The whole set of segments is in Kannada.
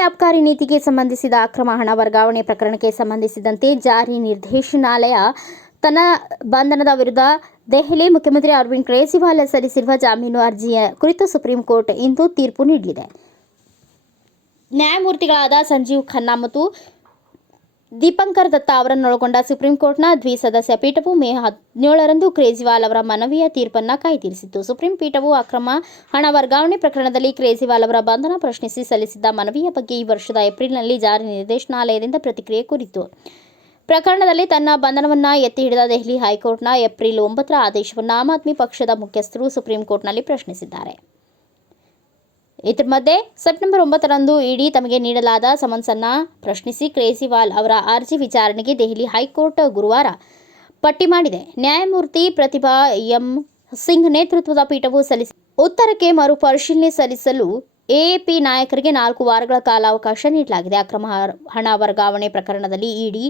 ಅಬ್ಕಾರಿ ನೀತಿಗೆ ಸಂಬಂಧಿಸಿದ ಅಕ್ರಮ ಹಣ ವರ್ಗಾವಣೆ ಪ್ರಕರಣಕ್ಕೆ ಸಂಬಂಧಿಸಿದಂತೆ ಜಾರಿ ನಿರ್ದೇಶನಾಲಯ ತನ್ನ ಬಂಧನದ ವಿರುದ್ಧ ದೆಹಲಿ ಮುಖ್ಯಮಂತ್ರಿ ಅರವಿಂದ್ ಕೇಜ್ರಿವಾಲ್ ಸಲ್ಲಿಸಿರುವ ಜಾಮೀನು ಅರ್ಜಿಯ ಕುರಿತು ಸುಪ್ರೀಂ ಕೋರ್ಟ್ ಇಂದು ತೀರ್ಪು ನೀಡಲಿದೆ ನ್ಯಾಯಮೂರ್ತಿಗಳಾದ ಸಂಜೀವ್ ಖನ್ನಾ ಮತ್ತು ದೀಪಂಕರ್ ದತ್ತ ಅವರನ್ನೊಳಗೊಂಡ ಸುಪ್ರೀಂ ಕೋರ್ಟ್ನ ದ್ವಿಸದಸ್ಯ ಪೀಠವು ಮೇ ಹದಿನೇಳರಂದು ಕೇಜ್ರಿವಾಲ್ ಅವರ ಮನವಿಯ ತೀರ್ಪನ್ನು ಕಾಯ್ದಿರಿಸಿತ್ತು. ಸುಪ್ರೀಂ ಪೀಠವು ಅಕ್ರಮ ಹಣ ವರ್ಗಾವಣೆ ಪ್ರಕರಣದಲ್ಲಿ ಕ್ರೇಜಿವಾಲ್ ಅವರ ಬಂಧನ ಪ್ರಶ್ನಿಸಿ ಸಲ್ಲಿಸಿದ್ದ ಮನವಿಯ ಬಗ್ಗೆ ಈ ವರ್ಷದ ಏಪ್ರಿಲ್ನಲ್ಲಿ ಜಾರಿ ನಿರ್ದೇಶನಾಲಯದಿಂದ ಪ್ರತಿಕ್ರಿಯೆ ಕೋರಿತು ಪ್ರಕರಣದಲ್ಲಿ ತನ್ನ ಬಂಧನವನ್ನು ಎತ್ತಿ ಹಿಡಿದ ದೆಹಲಿ ಹೈಕೋರ್ಟ್ನ ಏಪ್ರಿಲ್ ಒಂಬತ್ತರ ಆದೇಶವನ್ನು ಆಮ್ ಆದ್ಮಿ ಪಕ್ಷದ ಮುಖ್ಯಸ್ಥರು ಸುಪ್ರೀಂ ಕೋರ್ಟ್ನಲ್ಲಿ ಪ್ರಶ್ನಿಸಿದ್ದಾರೆ. ಇದ್ರ ಮಧ್ಯೆ ಸೆಪ್ಟೆಂಬರ್ ಒಂಬತ್ತರಂದು ಇಡಿ ತಮಗೆ ನೀಡಲಾದ ಸಮನ್ಸನ್ನ ಪ್ರಶ್ನಿಸಿ ಕ್ರೇಸಿವಾಲ್ ಅವರ ಅರ್ಜಿ ವಿಚಾರಣೆಗೆ ದೆಹಲಿ ಹೈಕೋರ್ಟ್ ಗುರುವಾರ ಪಟ್ಟಿ ಮಾಡಿದೆ. ನ್ಯಾಯಮೂರ್ತಿ ಪ್ರತಿಭಾ ಎಂ. ಸಿಂಗ್ ನೇತೃತ್ವದ ಪೀಠವು ಸಲ್ಲಿಸಿ ಉತ್ತರಕ್ಕೆ ಮರುಪರಿಶೀಲನೆ ಸಲ್ಲಿಸಲು ಎಎಪಿ ನಾಯಕರಿಗೆ ನಾಲ್ಕು ವಾರಗಳ ಕಾಲಾವಕಾಶ ನೀಡಲಾಗಿದೆ. ಅಕ್ರಮ ಹಣ ವರ್ಗಾವಣೆ ಪ್ರಕರಣದಲ್ಲಿ ಇಡಿ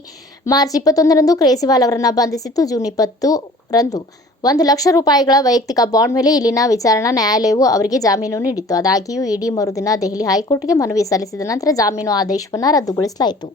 ಮಾರ್ಚ್ ಇಪ್ಪತ್ತೊಂದರಂದು ಕ್ರೇಸಿವಾಲ್ ಅವರನ್ನು ಬಂಧಿಸಿತ್ತು. ಜೂನ್ ಇಪ್ಪತ್ತು ರಂದು ಒಂದು ಲಕ್ಷ ರೂಪಾಯಿಗಳ ವೈಯಕ್ತಿಕ ಬಾಂಡ್ ಮೇಲೆ ಇಲ್ಲಿನ ವಿಚಾರಣಾ ನ್ಯಾಯಾಲಯವು ಅವರಿಗೆ ಜಾಮೀನು ನೀಡಿತ್ತು. ಆದಾಗ್ಯೂ, ಇಡಿ ಮರುದಿನ ದೆಹಲಿ ಹೈಕೋರ್ಟ್ಗೆ ಮನವಿ ಸಲ್ಲಿಸಿದ ನಂತರ ಜಾಮೀನು ಆದೇಶವನ್ನು ರದ್ದುಗೊಳಿಸಲಾಯಿತು.